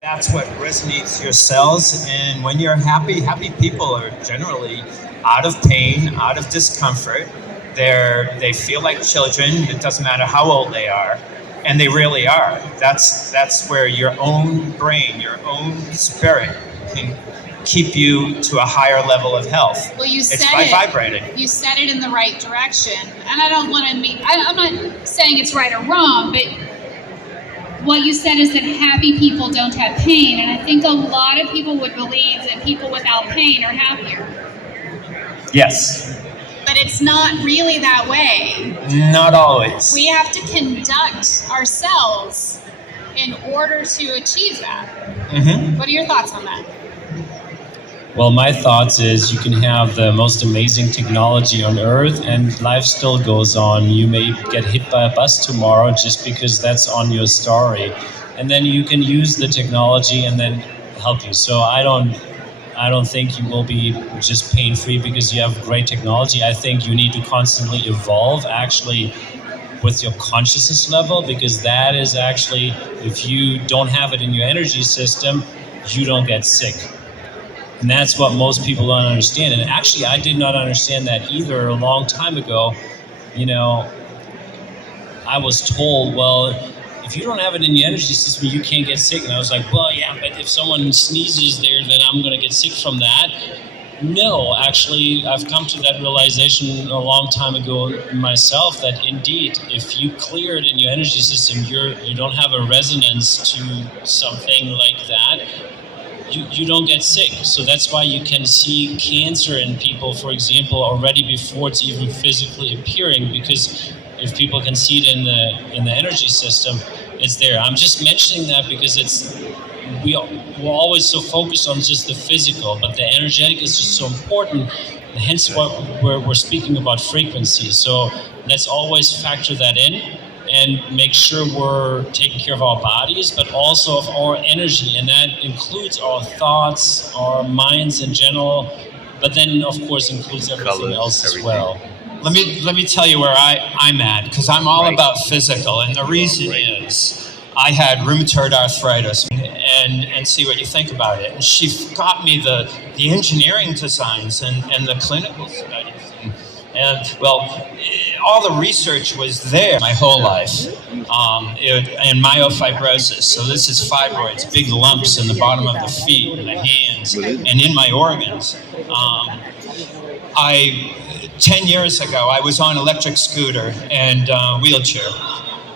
That's what resonates your cells. And when you're happy people are generally out of pain, out of discomfort. They feel like children. It doesn't matter how old they are. And they really are. That's where your own brain, your own spirit can keep you to a higher level of health. Well, you said it's by vibrating. You said it in the right direction. And I don't want to I'm not saying it's right or wrong, but what you said is that happy people don't have pain, and I think a lot of people would believe that people without pain are happier. Yes. But it's not really that way. Not always. We have to conduct ourselves in order to achieve that. Mm-hmm. What are your thoughts on that? Well, my thoughts is you can have the most amazing technology on Earth and life still goes on. You may get hit by a bus tomorrow just because that's on your story. And then you can use the technology and then help you. So I don't think you will be just pain-free because you have great technology. I think you need to constantly evolve actually with your consciousness level, because that is actually, if you don't have it in your energy system, you don't get sick. And that's what most people don't understand. And actually, I did not understand that either a long time ago. You know, I was told, well, if you don't have it in your energy system, you can't get sick. And I was like, well, yeah, but if someone sneezes there, then I'm going to get sick from that. No, actually, I've come to that realization a long time ago myself, that indeed, if you clear it in your energy system, you don't have a resonance to something like that, you don't get sick. So that's why you can see cancer in people, for example, already before it's even physically appearing, because if people can see it in the energy system, it's there. I'm just mentioning that because we're always so focused on just the physical, but the energetic is just so important. Hence what we're speaking about frequency. So let's always factor that in and make sure we're taking care of our bodies, but also of our energy. And that includes our thoughts, our minds in general, but then of course includes everything else as well. Let me tell you where I'm at, because I'm all about physical, and the reason is I had rheumatoid arthritis, and see what you think about it. And she got me the engineering designs and the clinical studies. And well, all the research was there my whole life, and myofibrosis. So this is fibroids, big lumps in the bottom of the feet and the hands and in my organs. 10 years ago, I was on electric scooter and wheelchair,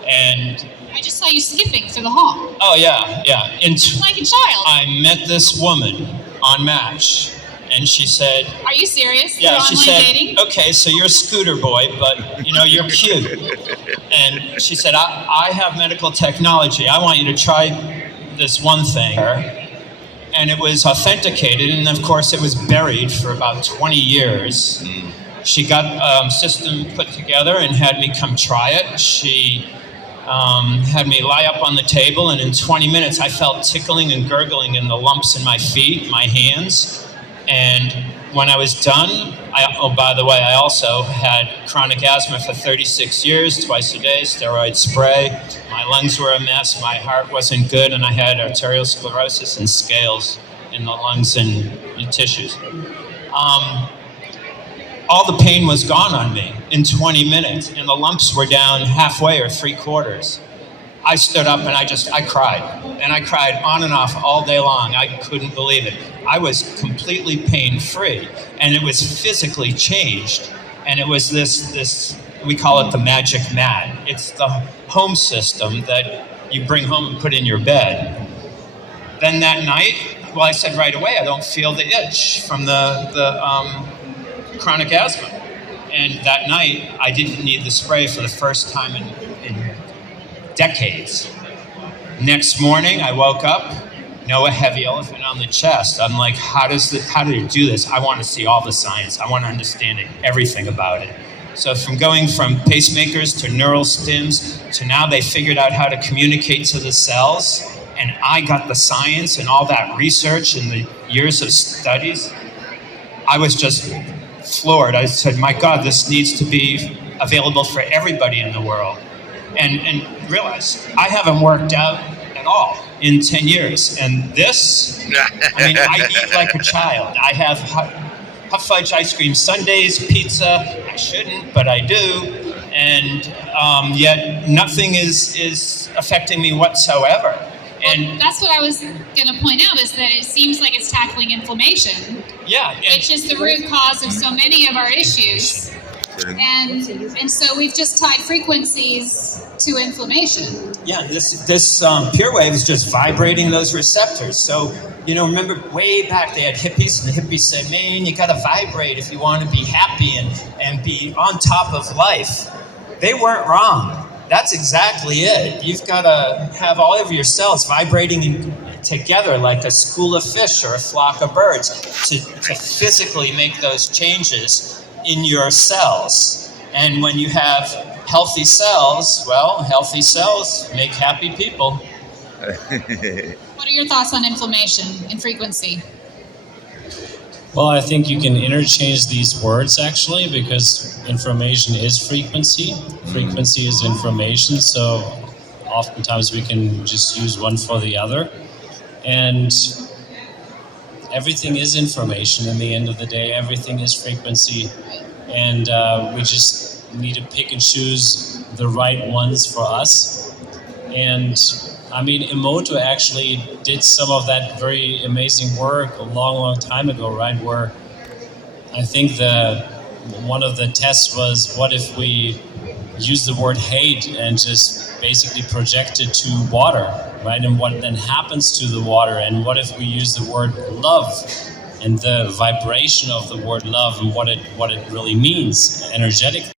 and I just saw you skipping through the hall. oh yeah. And Like a child. I met this woman on Match. And she said, "Are you serious? yeah, You're she online said, dating? okay, so you're a scooter boy, but you're cute. And she said, I have medical technology. I want you to try this one thing. And it was authenticated, and of course it was buried for about 20 years. She got a system put together and had me come try it. She had me lie up on the table, and in 20 minutes I felt tickling and gurgling in the lumps in my feet, my hands. And when I was done, by the way, I also had chronic asthma for 36 years, twice a day, steroid spray. My lungs were a mess, my heart wasn't good, and I had arterial sclerosis and scales in the lungs and the tissues. All the pain was gone on me in 20 minutes, and the lumps were down halfway or 3/4. I stood up and I cried. And I cried on and off all day long. I couldn't believe it. I was completely pain-free, and it was physically changed. And it was this, we call it the magic mat. It's the home system that you bring home and put in your bed. Then that night, well, I said right away, I don't feel the itch from the chronic asthma. And that night, I didn't need the spray for the first time in decades. Next morning, I woke up, a heavy elephant on the chest. I'm like, how do you do this? I want to see all the science. I want to understand everything about it. So going from pacemakers to neural stims to now they figured out how to communicate to the cells, and I got the science and all that research and the years of studies. I was just floored. I said, my God, this needs to be available for everybody in the world. And realize I haven't worked out at all in 10 years. And this, I mean, I eat like a child. I have hot fudge ice cream sundaes, pizza. I shouldn't, but I do. And yet nothing is affecting me whatsoever. Well, that's what I was going to point out, is that it seems like it's tackling inflammation, Yeah. which is the root cause of so many of our issues. And so we've just tied frequencies to inflammation. Yeah, this pure wave is just vibrating those receptors. So, remember way back they had hippies, and the hippies said, man, you got to vibrate if you want to be happy and be on top of life. They weren't wrong. That's exactly it. You've got to have all of your cells vibrating together like a school of fish or a flock of birds to physically make those changes in your cells. And when you have healthy cells, well, healthy cells make happy people. What are your thoughts on inflammation and frequency? Well, I think you can interchange these words actually, because information is frequency. Frequency is information, so oftentimes we can just use one for the other. And everything is information in the end of the day. Everything is frequency. And we just need to pick and choose the right ones for us. And I mean, Emoto actually did some of that very amazing work a long, long time ago, right? Where I think one of the tests was, what if we use the word hate and just basically project it to water, right? And what then happens to the water? And what if we use the word love and the vibration of the word love and what it really means energetically?